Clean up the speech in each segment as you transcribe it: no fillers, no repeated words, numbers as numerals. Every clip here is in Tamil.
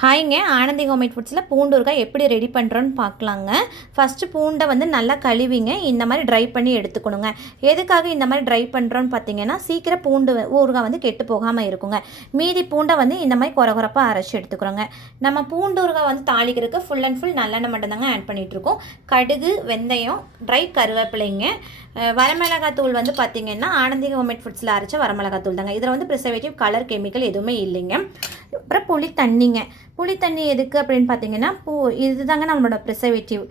ஹாய்ங்க, ஆனந்தி ஹோம்மேட் ஃபுட்ஸில் பூண்டு ஊறுகாய் எப்படி ரெடி பண்ணுறோன்னு பார்க்கலாங்க. ஃபஸ்ட்டு பூண்டை வந்து நல்லா கழுவிங்க இந்த மாதிரி ட்ரை பண்ணி எடுத்துக்கணுங்க. எதுக்காக இந்த மாதிரி ட்ரை பண்ணுறோன்னு பார்த்தீங்கன்னா, சீக்கிரம் பூண்டு ஊறுகாய் வந்து கெட்டு போகாமல் இருக்குங்க. மீதி பூண்டை வந்து இந்த மாதிரி கொரகொரப்பாக அரைச்சி எடுத்துக்கிறோங்க. நம்ம பூண்டு ஊறுகாய் வந்து தாளிக்கிறதுக்கு ஃபுல் அண்ட் ஃபுல் நல்லெண்ணெய் மட்டும்தாங்க ஆட் பண்ணிகிட்ருக்கோம். கடுகு, வெந்தயம், ட்ரை கருவேப்பிலைங்க, வரமிளகாத்தூள் வந்து பார்த்திங்கன்னா ஆனந்தி ஹோம்மேட் ஃபுட்ஸில் அரைச்ச வரமிளகாத்தூள் தாங்க. இதில் வந்து ப்ரிசர்வேட்டிவ், கலர், கெமிக்கல் எதுவுமே இல்லைங்க. அப்புறம் புளி தண்ணிங்க. புளி தண்ணி எதுக்கு அப்படின்னு பார்த்தீங்கன்னா, இது தாங்க நம்மளோட ப்ரிசர்வேட்டிவ்.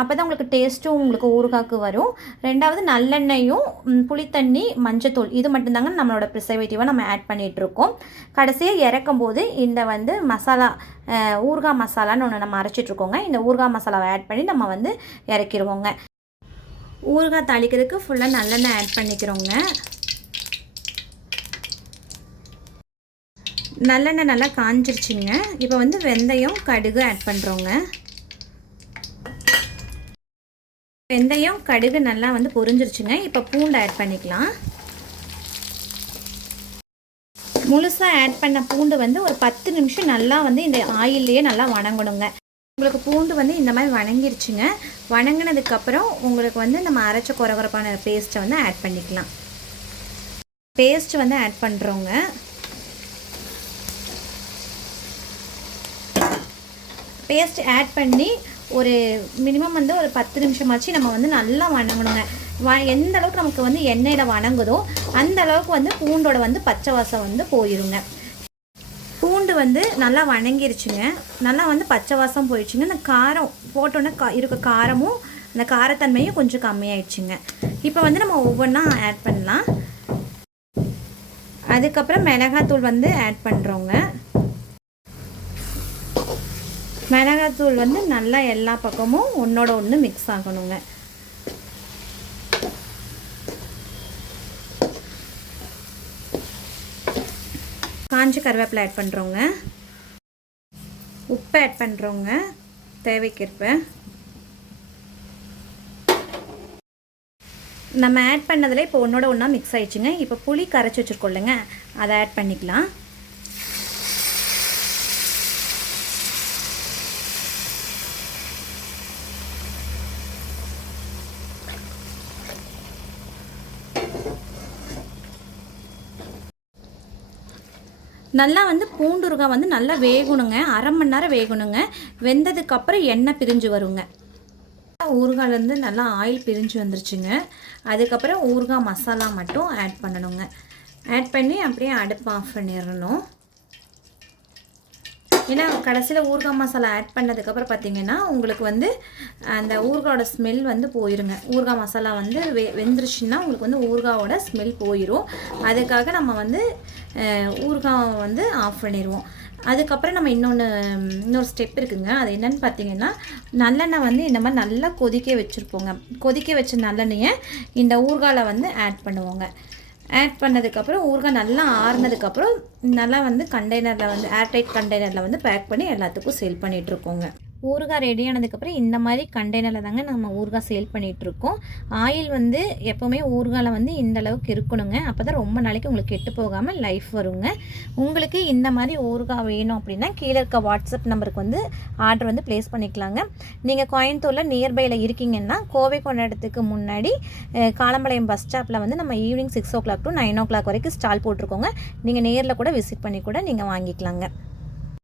அப்போ தான் உங்களுக்கு டேஸ்ட்டும் உங்களுக்கு ஊறுகாய்க்கு வரும். ரெண்டாவது நல்லெண்ணெயும், புளித்தண்ணி, மஞ்சத்தூள் இது மட்டும்தாங்க நம்மளோட ப்ரிசர்வேட்டிவாக நம்ம ஆட் பண்ணிகிட்ருக்கோம். கடைசியாக இறக்கும் போது இந்த வந்து மசாலா, ஊறுகாய் மசாலான்னு ஒன்று நம்ம அரைச்சிட்ருக்கோங்க. இந்த ஊறுகாய் மசாலாவை ஆட் பண்ணி நம்ம வந்து இறக்கிடுவோங்க. ஊறுகாய் தாளிக்கிறதுக்கு ஃபுல்லாக நல்லெண்ணெய் ஆட் பண்ணிக்கிறோங்க. நல்லெண்ணெய் நல்லா காஞ்சிருச்சுங்க. இப்போ வந்து வெந்தயம், கடுகு ஆட் பண்ணுறோங்க. வெந்தயம், கடுகு நல்லா வந்து பொரிஞ்சிருச்சுங்க. இப்போ பூண்டு ஆட் பண்ணிக்கலாம். முழுசாக ஆட் பண்ண பூண்டு வந்து ஒரு 10 நிமிஷம் நல்லா வந்து இந்த ஆயில்லையே நல்லா வணங்கணுங்க. உங்களுக்கு பூண்டு வந்து இந்த மாதிரி வணங்கிருச்சுங்க. வணங்கினதுக்கப்புறம் உங்களுக்கு வந்து நம்ம அரைச்ச கொரகொரப்பான பேஸ்ட்டை வந்து ஆட் பண்ணிக்கலாம். பேஸ்ட் வந்து ஆட் பண்ணுறோங்க. பேஸ்ட் ஆட் பண்ணி ஒரு மினிமம் வந்து ஒரு 10 நிமிஷமாச்சு நம்ம வந்து நல்லா வணங்கணுங்க. எந்த அளவுக்கு நமக்கு வந்து எண்ணெயில் வணங்குதோ அந்த அளவுக்கு வந்து பூண்டோட வந்து பச்சை வாசம் வந்து போயிருங்க. பூண்டு வந்து நல்லா வணங்கிருச்சுங்க. நல்லா வந்து பச்சை வாசம் போயிடுச்சுங்க. இந்த காரம் போட்டோன்னே இருக்க காரமும் அந்த காரத்தன்மையும் கொஞ்சம் கம்மியாயிடுச்சுங்க. இப்போ வந்து நம்ம ஒவ்வொன்றா ஆட் பண்ணலாம். அதுக்கப்புறம் மிளகாத்தூள் வந்து ஆட் பண்ணுறோங்க. மிளகாத்தூள் வந்து நல்லா எல்லா பக்கமும் ஒன்றோட ஒன்று மிக்ஸ் ஆகணுங்க. காஞ்ச கருவேப்பிலை ஆட் பண்ணுறோங்க. உப்பு ஆட் பண்ணுறோங்க தேவைக்கேற்ப. நம்ம ஆட் பண்ணதில் இப்போ ஒன்றோட ஒன்றா மிக்ஸ் ஆயிடுச்சுங்க. இப்போ புளி கரைச்சி வச்சுருக்கோம் இல்லைங்க, அதை ஆட் பண்ணிக்கலாம். நல்லா வந்து பூண்டு ஊறுகாய் வந்து நல்லா வேகணுங்க. அரை மணி நேரம் வேகணுங்க. வெந்ததுக்கப்புறம் எண்ணெய் பிரிஞ்சு வருங்க. ஊறுகாய்லேருந்து நல்லா ஆயில் பிரிஞ்சு வந்துருச்சுங்க. அதுக்கப்புறம் ஊறுகாய் மசாலா மட்டும் ஆட் பண்ணணுங்க. ஆட் பண்ணி அப்படியே அடுப்பு ஆஃப் பண்ணிடணும். ஏன்னா கடைசியில் ஊறுகாய் மசாலா ஆட் பண்ணதுக்கப்புறம் பார்த்திங்கன்னா உங்களுக்கு வந்து அந்த ஊறுகாயோட ஸ்மெல் வந்து போயிருங்க. ஊறுகாய் மசாலா வந்து வெந்துருச்சுன்னா உங்களுக்கு வந்து ஊறுகாயோட ஸ்மெல் போயிடும். அதுக்காக நம்ம வந்து ஊறுகாய் வந்து ஆஃப் பண்ணிடுவோம். அதுக்கப்புறம் நம்ம இன்னொரு ஸ்டெப் இருக்குங்க. அது என்னென்னு பார்த்தீங்கன்னா, நல்லெண்ணெய் வந்து இந்த மாதிரி நல்லா கொதிக்க வச்சுருப்போங்க. கொதிக்க வச்ச நல்லெண்ணெயை இந்த ஊறுகாயில் வந்து ஆட் பண்ணுவோங்க. ஆட் பண்ணதுக்கப்புறம் ஊறுகாய் நல்லா ஆறுனதுக்கப்புறம் நல்லா வந்து கண்டெய்னரில் வந்து ஏர்டைட் கண்டெய்னரில் வந்து பேக் பண்ணி எல்லாத்துக்கும் சேல் பண்ணிகிட்ருக்கோங்க. ஊறுகாய் ரெடி ஆனதுக்கப்புறம் இந்த மாதிரி கண்டெய்னரில் தாங்க நம்ம ஊறுகாய் சேல் பண்ணிகிட்ருக்கோம். ஆயில் வந்து எப்போவுமே ஊறுகாயில் வந்து இந்த அளவுக்கு இருக்கணுங்க. அப்போ தான் ரொம்ப நாளைக்கு உங்களுக்கு கெட்டு போகாமல் லைஃப் வருங்க. உங்களுக்கு இந்த மாதிரி ஊறுகாய் வேணும் அப்படின்னா கீழே இருக்க வாட்ஸ்அப் நம்பருக்கு வந்து ஆர்டர் வந்து ப்ளேஸ் பண்ணிக்கலாங்க. நீங்கள் கோயம்புத்தூரில் நியர்பையில் இருக்கீங்கன்னா கோவை கொண்டாடத்துக்கு முன்னாடி காலம்பாளையம் பஸ் ஸ்டாப்பில் வந்து நம்ம ஈவினிங் 6 o'clock to 9 o'clock வரைக்கும் ஸ்டால் போட்டிருக்கோங்க. நீங்கள் நேரில் கூட விசிட் பண்ணி கூட நீங்கள் வாங்கிக்கலாங்க.